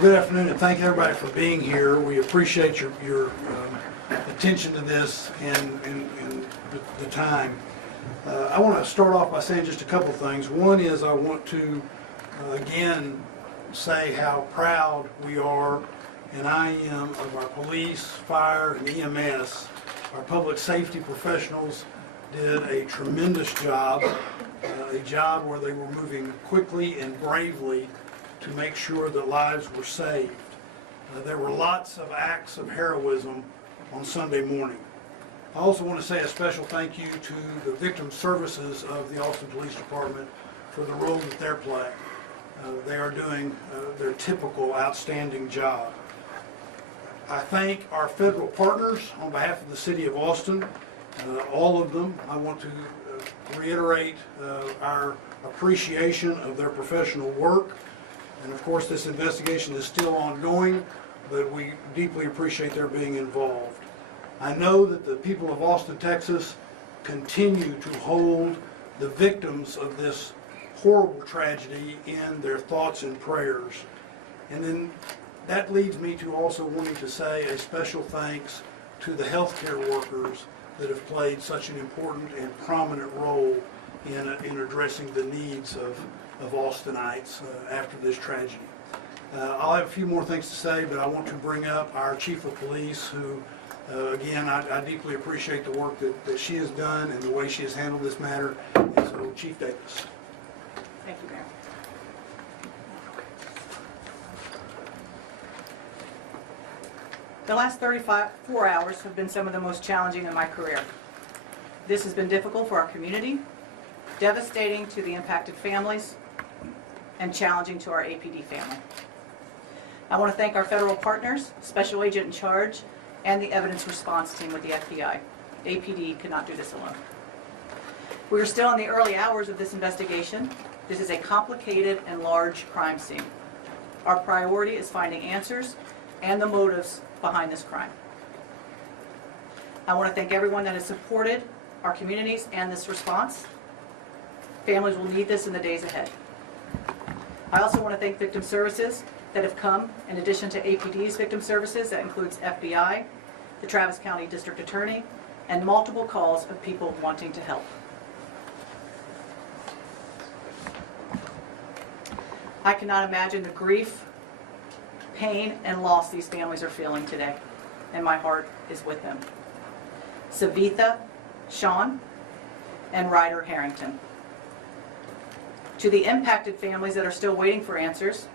Good afternoon, and thank everybody for being here. We appreciate your attention to this and the time. I want to start off by saying just a couple things. One is I want to again say how proud we are, and I am, of our police, fire, and EMS. Our public safety professionals did a tremendous job, a job where they were moving quickly and bravely to make sure that lives were saved. There were lots of acts of heroism on Sunday morning. I also want to say a special thank you to the victim services of the Austin Police Department for the role that they're playing. They are doing their typical outstanding job. I thank our federal partners on behalf of the City of Austin, all of them. I want to reiterate our appreciation of their professional work. And of course, this investigation is still ongoing, but we deeply appreciate their being involved. I know that the people of Austin, Texas continue to hold the victims of this horrible tragedy in their thoughts and prayers. And then that leads me to also wanting to say a special thanks to the healthcare workers that have played such an important and prominent role in addressing the needs of Austinites after this tragedy. I'll have a few more things to say, but I want to bring up our Chief of Police, who, again, I deeply appreciate the work that she has done and the way she has handled this matter. And so, Chief Davis. Thank you, Mayor. The last 34 hours have been some of the most challenging in my career. This has been difficult for our community, devastating to the impacted families, and challenging to our APD family. I want to thank our federal partners, Special Agent in Charge, and the evidence response team with the FBI. APD could not do this alone. We are still in the early hours of this investigation. This is a complicated and large crime scene. Our priority is finding answers and the motives behind this crime. I want to thank everyone that has supported our communities and this response. Families will need this in the days ahead. I also want to thank victim services that have come, in addition to APD's victim services, that includes FBI, the Travis County District Attorney, and multiple calls of people wanting to help. I cannot imagine the grief, pain, and loss these families are feeling today, and my heart is with them. Savitha, Sean, and Ryder Harrington. To the impacted families that are still waiting for answers,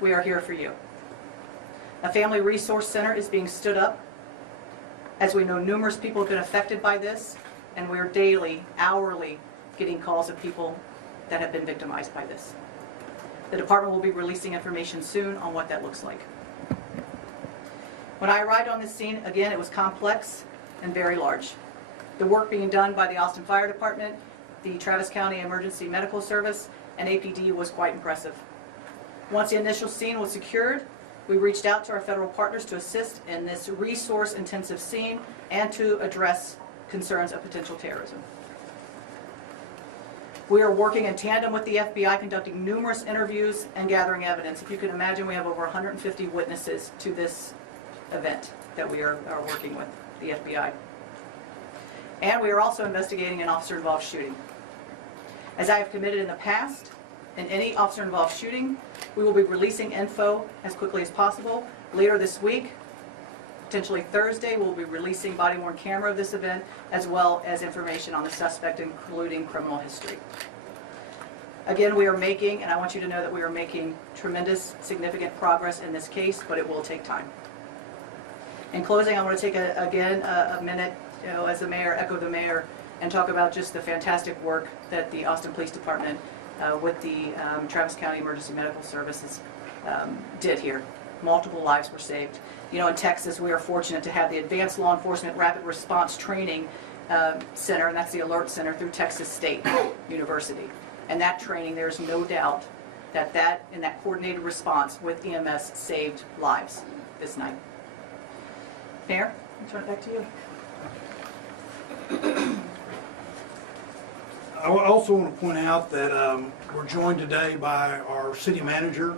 we are here for you. A family resource center is being stood up. As we know, numerous people have been affected by this, and we're daily, hourly, getting calls of people that have been victimized by this. The department will be releasing information soon on what that looks like. When I arrived on this scene, again, it was complex and very large. The work being done by the Austin Fire Department, the Travis County Emergency Medical Service, and APD was quite impressive. Once the initial scene was secured, we reached out to our federal partners to assist in this resource-intensive scene and to address concerns of potential terrorism. We are working in tandem with the FBI, conducting numerous interviews and gathering evidence. If you can imagine, we have over 150 witnesses to this event that we are working with the FBI. And we are also investigating an officer-involved shooting. As I have committed in the past, in any officer-involved shooting, we will be releasing info as quickly as possible. Later this week, potentially Thursday, we'll be releasing body-worn camera of this event, as well as information on the suspect, including criminal history. Again, we are making, and I want you to know that we are making tremendous, significant progress in this case, but it will take time. In closing, I want to take a minute, as the mayor, echo the mayor, and talk about just the fantastic work that the Austin Police Department with the Travis County Emergency Medical Services did here. Multiple lives were saved. You know, in Texas, we are fortunate to have the Advanced Law Enforcement Rapid Response Training Center, and that's the Alert Center through Texas State University. And that training, there's no doubt that in that coordinated response with EMS saved lives this night. Mayor, I'll turn it back to you. I also want to point out that we're joined today by our city manager,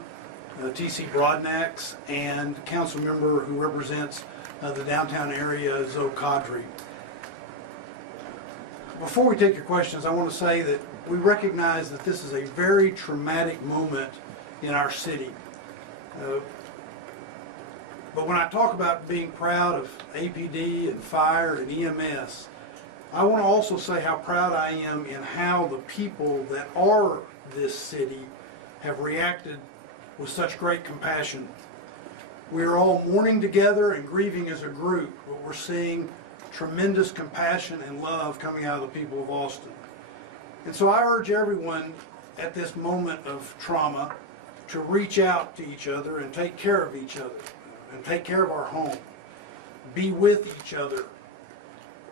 T.C. Broadnax, and council member who represents the downtown area, Zoe Kadri. Before we take your questions, I want to say that we recognize that this is a very traumatic moment in our city. But when I talk about being proud of APD and fire and EMS, I want to also say how proud I am in how the people that are this city have reacted with such great compassion. We are all mourning together and grieving as a group, but we're seeing tremendous compassion and love coming out of the people of Austin. And so I urge everyone at this moment of trauma to reach out to each other and take care of each other and take care of our home. Be with each other.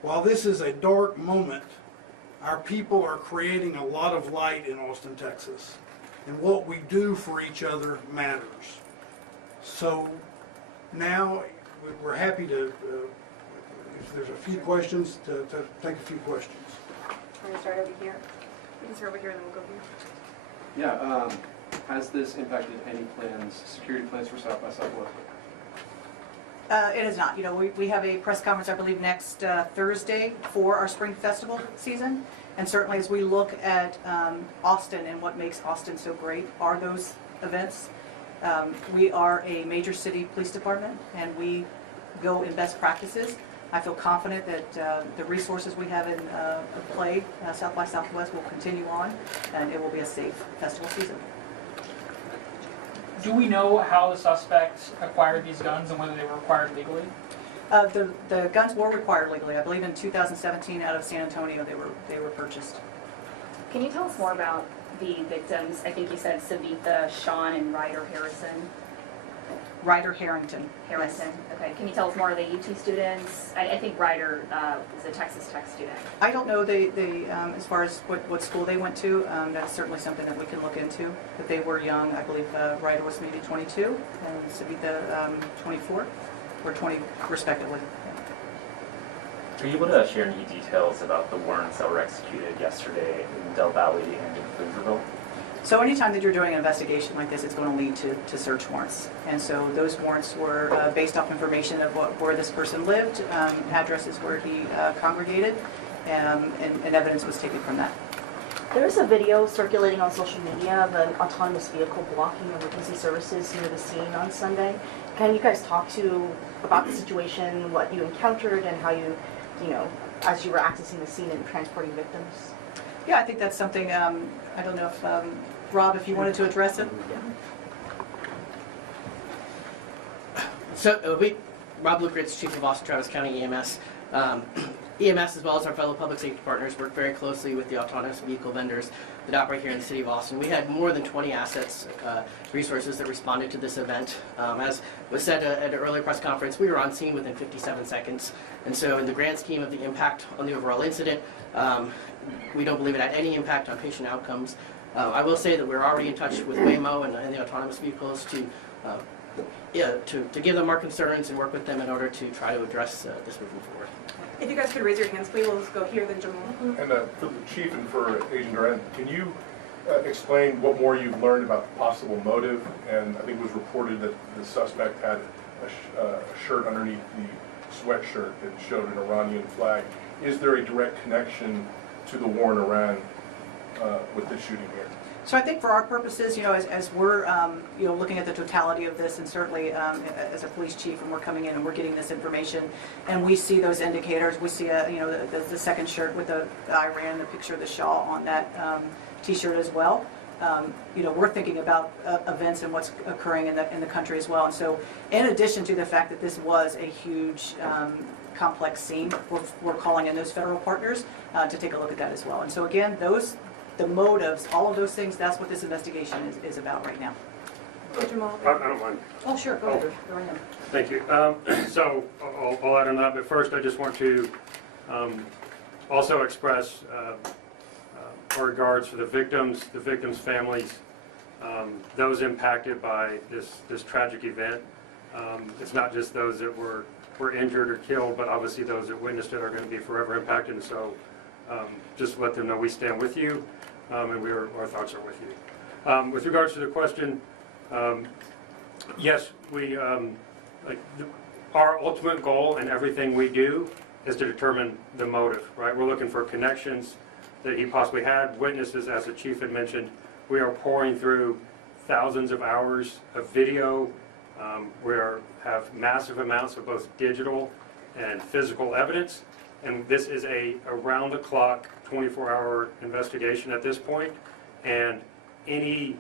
While this is a dark moment, our people are creating a lot of light in Austin, Texas. And what we do for each other matters. So now we're happy to, if there's a few questions, to take a few questions. We're gonna start over here. We can start over here and then we'll go here. Yeah, has this impacted any plans, security plans for South by Southwest? It is not. You know, we have a press conference, I believe, next Thursday for our spring festival season. And certainly as we look at Austin and what makes Austin so great are those events. We are a major city police department and we go in best practices. I feel confident that the resources we have in play, South by Southwest, will continue on and it will be a safe festival season. Do we know how the suspects acquired these guns and whether they were acquired legally? The guns were required legally. I believe in 2017 out of San Antonio they were purchased. Can you tell us more about the victims? I think you said Savitha, Sean, and Ryder Harrison. Ryder Harrington. Harrison. Yes. Okay. Can you tell us more? Are they UT students? I think Ryder is a Texas Tech student. I don't know as far as what school they went to. That's certainly something that we can look into. But they were young. I believe Ryder was maybe 22 and Savitha 24 or 20 respectively. Are you able to share any details about the warrants that were executed yesterday in Del Valle and in Pflugerville? So anytime that you're doing an investigation like this, it's going to lead to search warrants. And so those warrants were based off information of where this person lived, addresses where he congregated, and evidence was taken from that. There's a video circulating on social media of an autonomous vehicle blocking emergency services near the scene on Sunday. Can you guys talk about the situation, what you encountered, and how you as you were accessing the scene and transporting victims? Yeah, I think that's something, I don't know if, Rob, if you wanted to address it? So, Rob Lukeritz, Chief of Austin Travis County EMS. EMS, as well as our fellow public safety partners, work very closely with the autonomous vehicle vendors that operate here in the city of Austin. We had more than 20 assets, resources that responded to this event. As was said at an earlier press conference, we were on scene within 57 seconds. And so in the grand scheme of the impact on the overall incident, we don't believe it had any impact on patient outcomes. I will say that we're already in touch with Waymo and the autonomous vehicles to give them our concerns and work with them in order to try to address this moving forward. If you guys could raise your hands, please, we'll just go here, then Jamal. And for the chief and for Agent Duran, can you explain what more you've learned about the possible motive? And I think it was reported that the suspect had a shirt underneath the sweatshirt that showed an Iranian flag. Is there a direct connection to the war in Iran with this shooting here? So I think for our purposes, as we're, looking at the totality of this, and certainly as a police chief, and we're coming in and we're getting this information, and we see those indicators, we see the second shirt with the Iran, the picture of the Shah on that T-shirt as well. We're thinking about events and what's occurring in the country as well. And so, in addition to the fact that this was a huge, complex scene, we're calling in those federal partners to take a look at that as well. And so again, the motives, all of those things, that's what this investigation is about right now. Jamal. I don't mind. Oh, sure, go ahead. Go ahead. Thank you. So I'll add on that, but first I just want to also express our regards for the victims' families, those impacted by this tragic event. It's not just those that were injured or killed, but obviously those that witnessed it are going to be forever impacted. And so just let them know we stand with you, and our thoughts are with you. With regards to the question, yes, our ultimate goal in everything we do is to determine the motive, right? We're looking for connections that he possibly had, witnesses, as the chief had mentioned. We are pouring through thousands of hours of video. We have massive amounts of both digital and physical evidence, and this is a around-the-clock, 24-hour investigation at this point, and any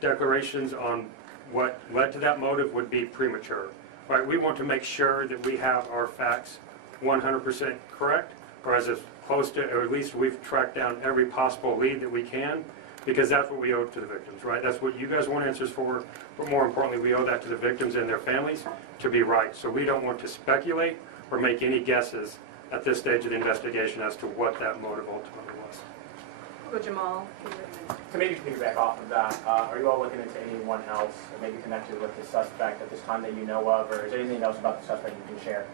declarations on what led to that motive would be premature. Right? We want to make sure that we have our facts 100% correct, or as close to, or at least we've tracked down every possible lead that we can, because that's what we owe to the victims, right? That's what you guys want answers for, but more importantly, we owe that to the victims and their families to be right. So we don't want to speculate or make any guesses at this stage of the investigation as to what that motive ultimately was. We'll go Jamal. To maybe piggyback off of that, are you all looking into anyone else maybe connected with the suspect at this time that you know of, or is there anything else about the suspect you can share?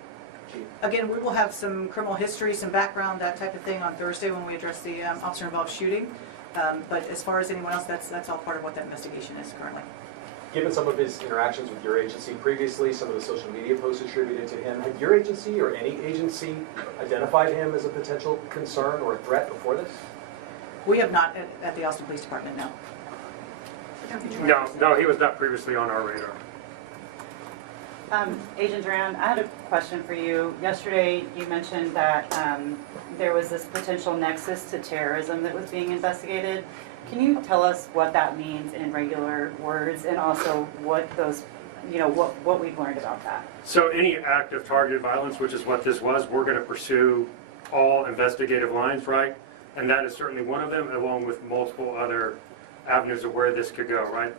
Chief? Again, we will have some criminal history, some background, that type of thing on Thursday when we address the officer-involved shooting. But as far as anyone else, that's all part of what that investigation is currently. Given some of his interactions with your agency previously, some of the social media posts attributed to him, had your agency or any agency identified him as a potential concern or a threat before this? We have not at the Austin Police Department, no. No, he was not previously on our radar. Agent Duran, I had a question for you. Yesterday, you mentioned that there was this potential nexus to terrorism that was being investigated. Can you tell us what that means in regular words, and also what those, what we've learned about that? So any act of targeted violence, which is what this was, we're going to pursue all investigative lines, right? And that is certainly one of them, along with multiple other avenues of where this could go, right?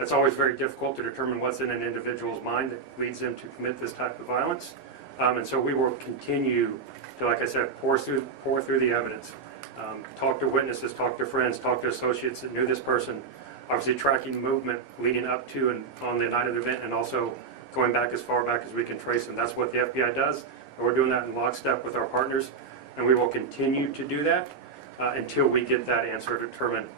It's always very difficult to determine what's in an individual's mind that leads them to commit this type of violence. And so we will continue to, like I said, pour through the evidence. Talk to witnesses, talk to friends, talk to associates that knew this person. Obviously tracking movement leading up to and on the night of the event, and also going back as far back as we can trace them. That's what the FBI does, and we're doing that in lockstep with our partners. And we will continue to do that until we get that answer to determine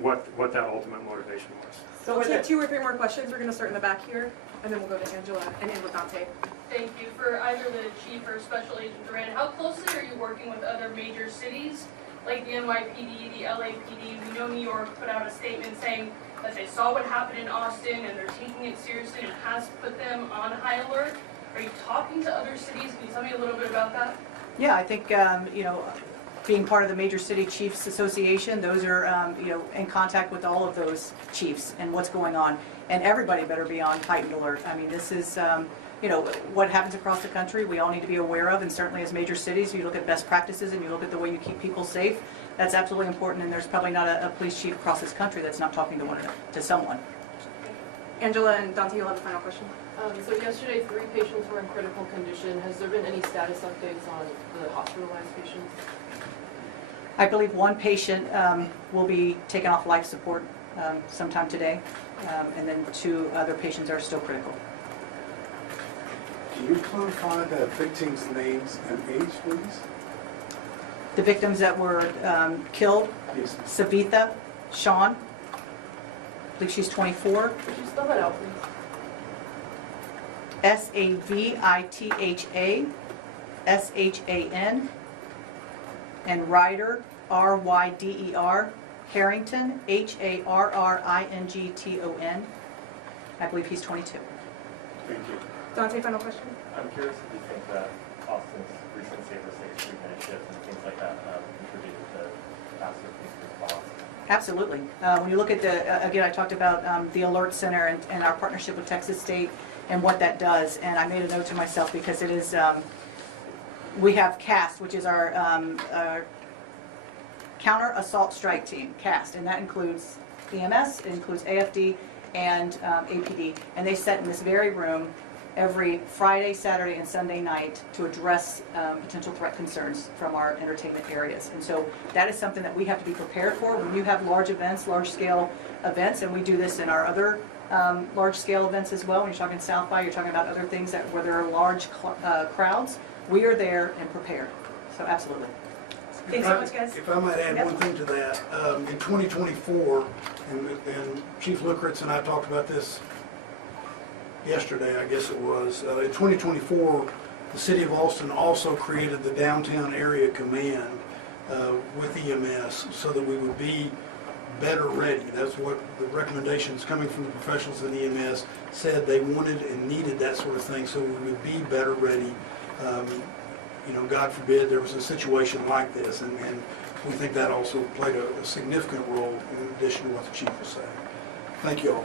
what that ultimate motivation was. So we'll take 2 or 3 more questions. We're going to start in the back here, and then we'll go to Angela and end with Dante. Thank you. For either the chief or Special Agent Duran, how closely are you working with other major cities like the NYPD, the LAPD? We know New York put out a statement saying that they saw what happened in Austin and they're taking it seriously and has put them on high alert. Are you talking to other cities? Can you tell me a little bit about that? Yeah, I think, being part of the Major City Chiefs Association, those are, in contact with all of those chiefs and what's going on. And everybody better be on heightened alert. I mean, this is, what happens across the country, we all need to be aware of. And certainly as major cities, you look at best practices and you look at the way you keep people safe. That's absolutely important. And there's probably not a police chief across this country that's not talking to someone. Angela and Dante, you'll have a final question. So yesterday, 3 patients were in critical condition. Has there been any status updates on the hospitalized patients? I believe 1 patient will be taken off life support sometime today, and then 2 other patients are still critical. Can you clarify the victims' names and age, please? The victims that were killed, Yes. Savitha Sean, I believe she's 24. Could you spell that out, please? Savitha Shan, and Ryder, Ryder Harrington, Harrington. I believe he's 22. Thank you. Dante, final question. I'm curious if you think that Austin's recent Safer State treatment shifts and things like that contributed to faster police response. Absolutely. When you look at again, I talked about the Alert Center and our partnership with Texas State and what that does. And I made a note to myself because it is, we have CAST, which is our Counter Assault Strike Team, CAST, and that includes EMS, it includes AFD and APD. And they sit in this very room every Friday, Saturday, and Sunday night to address potential threat concerns from our entertainment areas. And so that is something that we have to be prepared for when you have large events, large-scale events, and we do this in our other large-scale events as well. When you're talking South by, you're talking about other things where there are large crowds. We are there and prepared. So absolutely. Thanks so much, guys. If I might add Yep. one thing to that, in 2024, and Chief Lukeritz and I talked about this yesterday, I guess it was, in 2024, the City of Austin also created the Downtown Area Command with EMS so that we would be better ready. That's what the recommendations coming from the professionals in EMS said they wanted and needed, that sort of thing, so we would be better ready. You know, God forbid there was a situation like this, and we think that also played a significant role in addition to what the chief was saying. Thank you all.